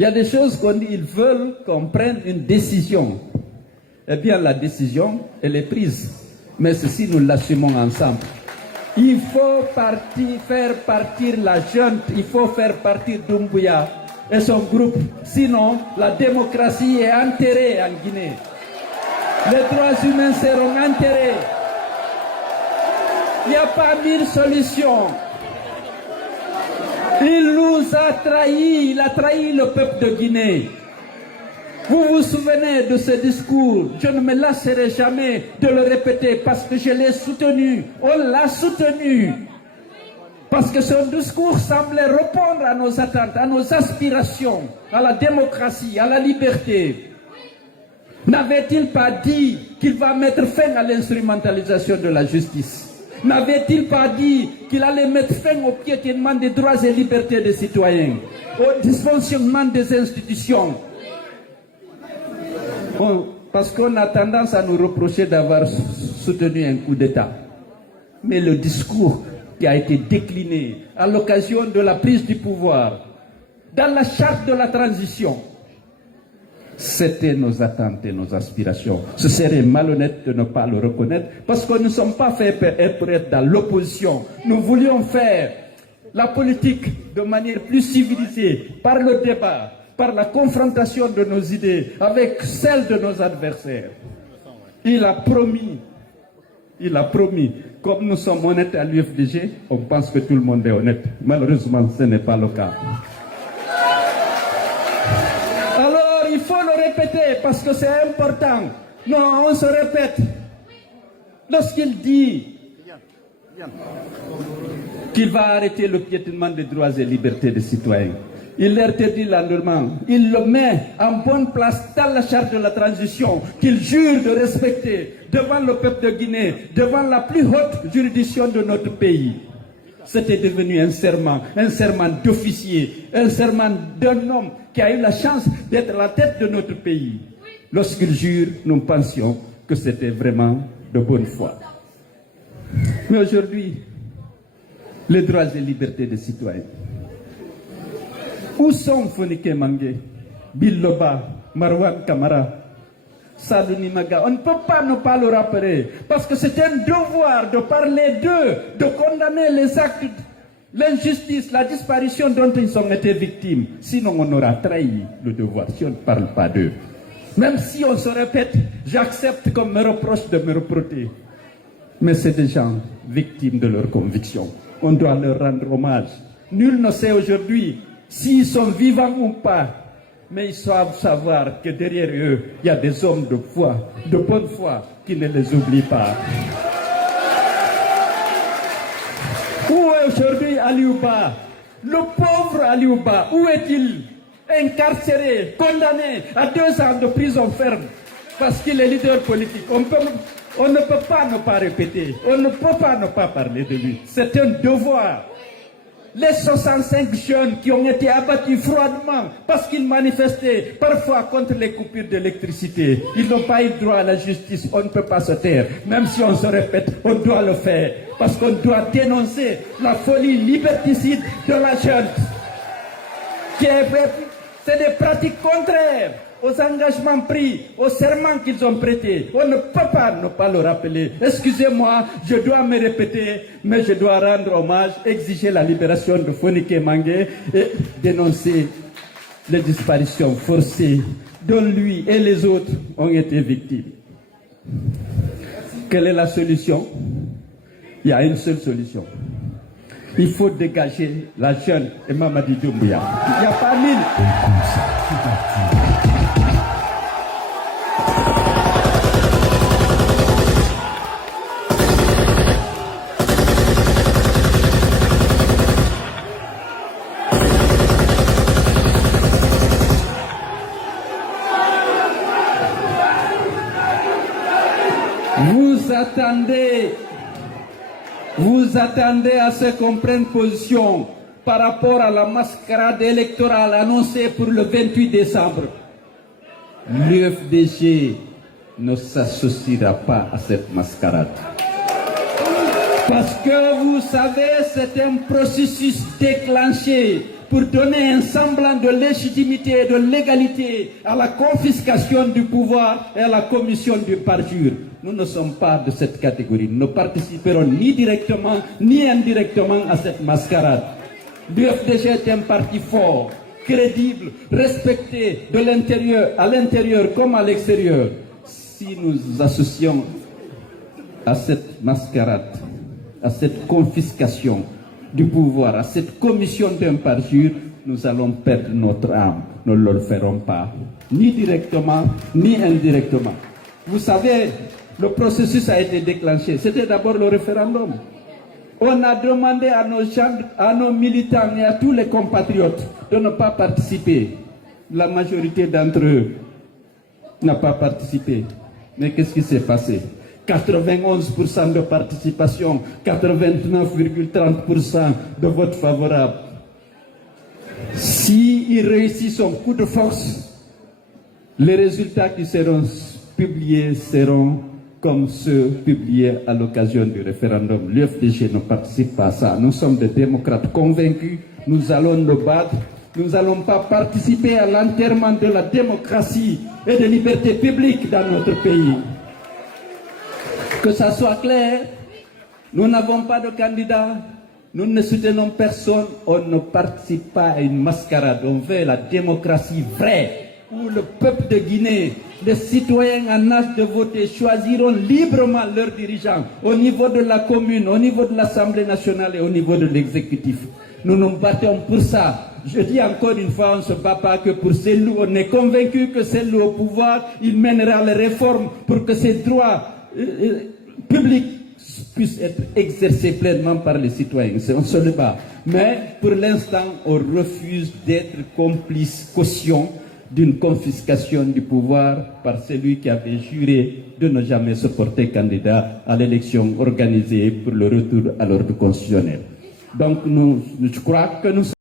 Il y a des choses qu'on dit, ils veulent qu'on prenne une décision. Eh bien, la décision, elle est prise. Mais ceci, nous l'assumons ensemble. Il faut faire partir la junte, il faut faire partir Doumbouya et son groupe. Sinon, la démocratie est enterrée en Guinée. Les droits humains seront enterrés. Il n'y a pas mille solutions. Il nous a trahis, il a trahi le peuple de Guinée. Vous vous souvenez de ce discours? Je ne me lasserai jamais de le répéter parce que je l'ai soutenu. On l'a soutenu. Parce que son discours semblait répondre à nos attentes, à nos aspirations, à la démocratie, à la liberté. N'avait-il pas dit qu'il va mettre fin à l'instrumentalisation de la justice? N'avait-il pas dit qu'il allait mettre fin au piétinement des droits et libertés des citoyens, au dysfonctionnement des institutions? Bon, parce qu'on a tendance à nous reprocher d'avoir soutenu un coup d'État. Mais le discours qui a été décliné à l'occasion de la prise du pouvoir, dans la charte de la transition, c'était nos attentes et nos aspirations. Ce serait malhonnête de ne pas le reconnaître parce que nous ne sommes pas faits pour être dans l'opposition. Nous voulions faire la politique de manière plus civilisée, par le débat, par la confrontation de nos idées avec celles de nos adversaires. Il a promis, comme nous sommes honnêtes à l'UFDG, on pense que tout le monde est honnête. Malheureusement, ce n'est pas le cas. Alors, il faut le répéter parce que c'est important. Non, on se répète. Lorsqu'il dit qu'il va arrêter le piétinement des droits et libertés des citoyens, il l'interdit l'endurement. Il le met en bonne place dans la charte de la transition qu'il jure de respecter devant le peuple de Guinée, devant la plus haute juridiction de notre pays. C'était devenu un serment d'officier, un serment d'un homme qui a eu la chance d'être la tête de notre pays. Lorsqu'il jure, nous pensions que c'était vraiment de bonne foi. Mais aujourd'hui, les droits et libertés des citoyens. Où sont Fonike Mangé, Biloba, Marwan Kamara, Sadouni Maga? On ne peut pas ne pas le rappeler, parce que c'est un devoir de parler d'eux, de condamner les actes, l'injustice, la disparition dont ils ont été victimes. Sinon, on aura trahi le devoir si on ne parle pas d'eux. Même si on se répète, j'accepte qu'on me reproche de me reprocher. Mais c'est des gens victimes de leurs convictions. On doit leur rendre hommage. Nul ne sait aujourd'hui s'ils sont vivants ou pas, mais ils doivent savoir que derrière eux, il y a des hommes de foi, de bonne foi, qui ne les oublient pas. Où est aujourd'hui Aliouba? Le pauvre Aliouba, où est-il? Incarcéré, condamné à 2 ans de prison ferme, parce qu'il est leader politique. On ne peut pas ne pas répéter, on ne peut pas ne pas parler de lui. C'est un devoir. Les 65 jeunes qui ont été abattus froidement parce qu'ils manifestaient parfois contre les coupures d'électricité, ils n'ont pas eu droit à la justice. On ne peut pas se taire. Même si on se répète, on doit le faire. Parce qu'on doit dénoncer la folie liberticide de la junte. C'est des pratiques contraires aux engagements pris, aux serments qu'ils ont prêtés. On ne peut pas ne pas le rappeler. Excusez-moi, je dois me répéter, mais je dois rendre hommage, exiger la libération de Fonike Mangé et dénoncer les disparitions forcées dont lui et les autres ont été victimes. Quelle est la solution? Il y a une seule solution. Il faut dégager la jeune et Mamadi Doumbouya. Il n'y a pas mille. Vous attendez à ce qu'on prenne position par rapport à la mascarade électorale annoncée pour le 28 décembre. L'UFDG ne s'associera pas à cette mascarade. Parce que vous savez, c'est un processus déclenché pour donner un semblant de légitimité et de légalité à la confiscation du pouvoir et à la commission du parjure. Nous ne sommes pas de cette catégorie. Nous ne participerons ni directement ni indirectement à cette mascarade. L'UFDG est un parti fort, crédible, respecté de l'intérieur, à l'intérieur comme à l'extérieur. Si nous associons à cette mascarade, à cette confiscation du pouvoir, à cette commission d'un parjure, nous allons perdre notre âme. Nous ne le ferons pas, ni directement, ni indirectement. Vous savez, le processus a été déclenché. C'était d'abord le référendum. On a demandé à nos militants et à tous les compatriotes de ne pas participer. La majorité d'entre eux n'a pas participé. Mais qu'est-ce qui s'est passé? 91% de participation, 89,30% de vote favorable. S'ils réussissent son coup de force, les résultats qui seront publiés seront comme ceux publiés à l'occasion du référendum. L'UFDG ne participe pas à ça. Nous sommes des démocrates convaincus. Nous allons nous battre. Nous n'allons pas participer à l'enterrement de la démocratie et des libertés publiques dans notre pays. Que ça soit clair, nous n'avons pas de candidat, nous ne soutenons personne, on ne participe pas à une mascarade. On veut la démocratie vraie, où le peuple de Guinée, les citoyens en âge de voter, choisiront librement leurs dirigeants au niveau de la commune, au niveau de l'Assemblée nationale et au niveau de l'exécutif. Nous nous battons pour ça. Je dis encore une fois, on ne se bat pas que pour Cellou. On est convaincu que Cellou au pouvoir, il mènera les réformes pour que ces droits publics puissent être exercés pleinement par les citoyens. On se le bat. Mais pour l'instant, on refuse d'être complice, caution d'une confiscation du pouvoir par celui qui avait juré de ne jamais se porter candidat à l'élection organisée pour le retour à l'ordre constitutionnel. Donc, je crois que nous